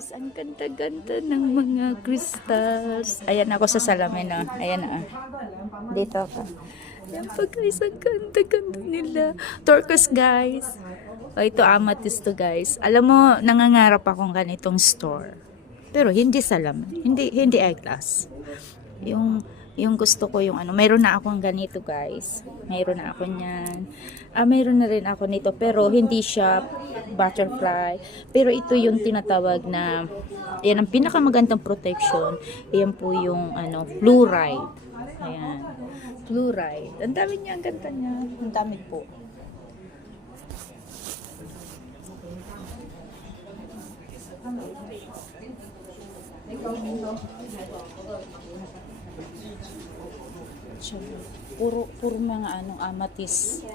guys, ang ganda-ganda ng mga crystals. Ayan ako sa salamin, oh. Ayan na. Dito ako. Ayan pa guys, ang ganda-ganda nila. Turquoise guys. Oh, ito amethyst to guys. Alam mo, nangangarap akong ganitong store. Pero hindi salamin. Hindi eyeglass. Yung gusto ko yung ano, mayroon na akong ganito guys. Mayroon na ako niyan. Mayroon na rin ako nito pero hindi siya butterfly. Pero ito yung tinatawag na, yan ang pinakamagandang protection. Yan po yung ano, fluoride. Ayan. Fluoride. Ang dami niya, ang ganda niya. Ang dami po. Puro mga ano, amethyst.